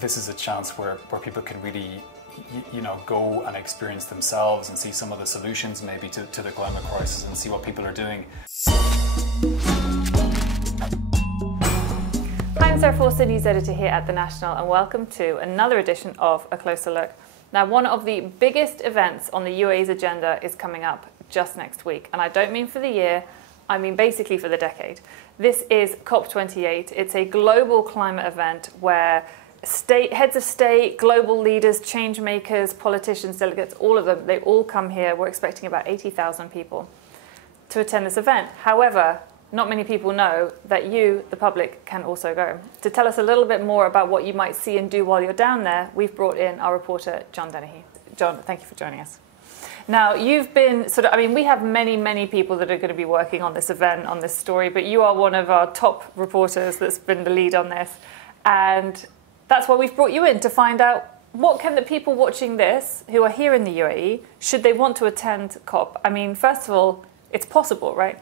this is a chance where people can really, go and experience themselves and see some of the solutions maybe to the climate crisis and see what people are doing. Hi, I'm Sarah Forster, news editor here at The National, and welcome to another edition of A Closer Look. Now, one of the biggest events on the UAE's agenda is coming up just next week, and I don't mean for the year, I mean basically for the decade. This is Cop28. It's a global climate event where heads of state, global leaders, change makers, politicians, delegates, all of them, they all come here. We're expecting about 80,000 people to attend this event. However, not many people know that you, the public, can also go. To tell us a little bit more about what you might see and do while you're down there, we've brought in our reporter, John Dennehy. John, thank you for joining us. Now, you've been we have many people that are going to be working on this event, on this story, but you are one of our top reporters that's been the lead on this. And that's why we've brought you in, to find out what can the people watching this, who are here in the UAE, should they want to attend COP? I mean, first of all, it's possible, right?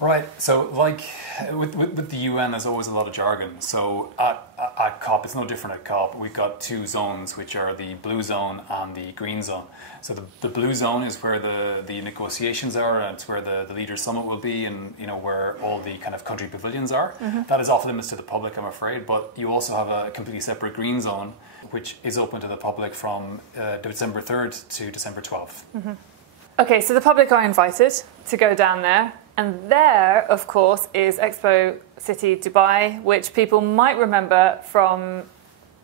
Right. So, like with the UN, there's always a lot of jargon. So at COP, it's no different at COP. We've got two zones, which are the blue zone and the green zone. So the blue zone is where the negotiations are, and it's where the Leaders Summit will be, and where all the kind of country pavilions are. Mm-hmm. That is off limits to the public, I'm afraid. But you also have a completely separate green zone, which is open to the public from December 3rd to December 12th. Mm-hmm. Okay, so the public are invited to go down there. And there, of course, is Expo City Dubai, which people might remember from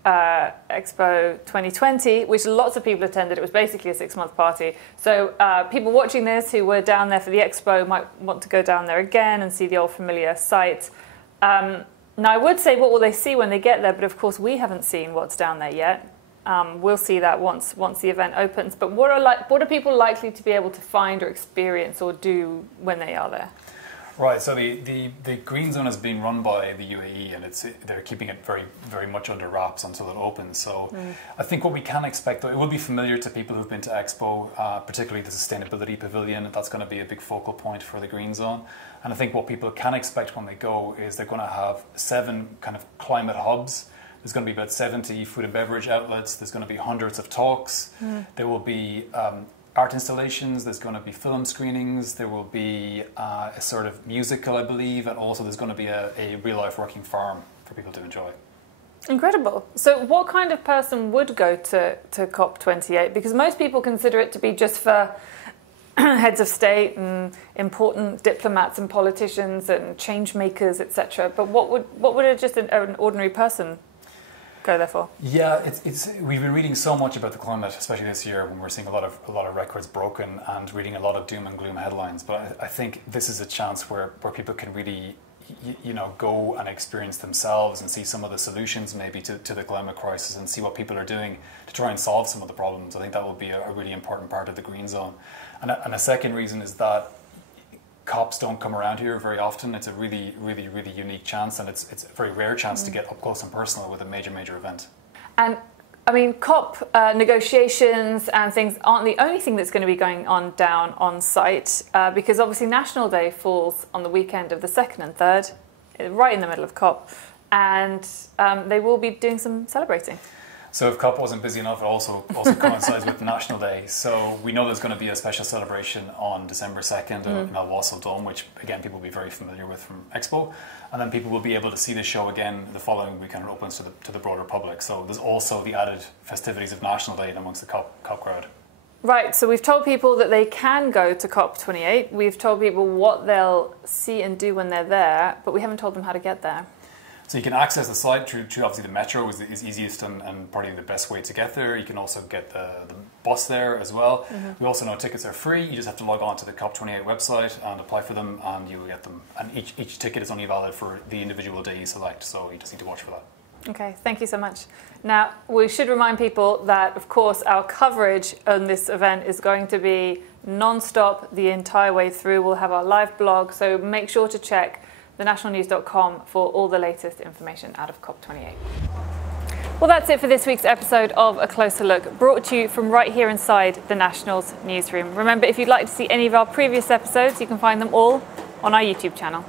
Expo 2020, which lots of people attended. It was basically a 6-month party. So people watching this who were down there for the Expo might want to go down there again and see the old familiar site. Now, I would say, what will they see when they get there? But of course, we haven't seen what's down there yet. We'll see that once the event opens. But what are people likely to be able to find or experience or do when they are there? Right. So the green zone is being run by the UAE, and they're keeping it very much under wraps until it opens. So I think what we can expect, though, it will be familiar to people who've been to Expo, particularly the sustainability pavilion. That's going to be a big focal point for the green zone. And I think what people can expect when they go is they're going to have 7 kind of climate hubs. There's going to be about 70 food and beverage outlets. There's going to be hundreds of talks. There will be art installations. There's going to be film screenings. There will be a sort of musical, I believe. And also there's going to be a real-life working farm for people to enjoy. Incredible. So what kind of person would go to COP28? Because most people consider it to be just for heads of state and important diplomats and politicians and change makers, etc. But what would just an ordinary person go there for? Yeah, we've been reading so much about the climate, especially this year, when we're seeing a lot of records broken and reading a lot of doom and gloom headlines. But I think this is a chance where people can really, go and experience themselves and see some of the solutions maybe to the climate crisis and see what people are doing to try and solve some of the problems. I think that will be a really important part of the green zone. And a second reason is that COPs don't come around here very often. It's a really unique chance, and it's a very rare chance to get up close and personal with a major event. And I mean, COP negotiations and things aren't the only thing that's going to be going on down on site, because obviously National Day falls on the weekend of the 2nd and 3rd, right in the middle of COP, and they will be doing some celebrating. So if COP wasn't busy enough, it also coincides with National Day. So we know there's going to be a special celebration on December 2nd in Al Wasl Dome, which again people will be very familiar with from Expo. And then people will be able to see the show again the following weekend. It opens to the broader public. So there's also the added festivities of National Day amongst the COP crowd. Right, so we've told people that they can go to Cop28. We've told people what they'll see and do when they're there, but we haven't told them how to get there. So you can access the site through obviously the metro is easiest and probably the best way to get there. You can also get the bus there as well. We also know tickets are free. You just have to log on to the Cop28 website and apply for them, and you will get them. And each ticket is only valid for the individual day you select, so you just need to watch for that. Okay, thank you so much. Now, we should remind people that, of course, our coverage on this event is going to be non-stop the entire way through. We'll have our live blog, so make sure to check thenationalnews.com for all the latest information out of Cop28. Well, that's it for this week's episode of A Closer Look, brought to you from right here inside the National's newsroom. Remember, if you'd like to see any of our previous episodes, you can find them all on our YouTube channel.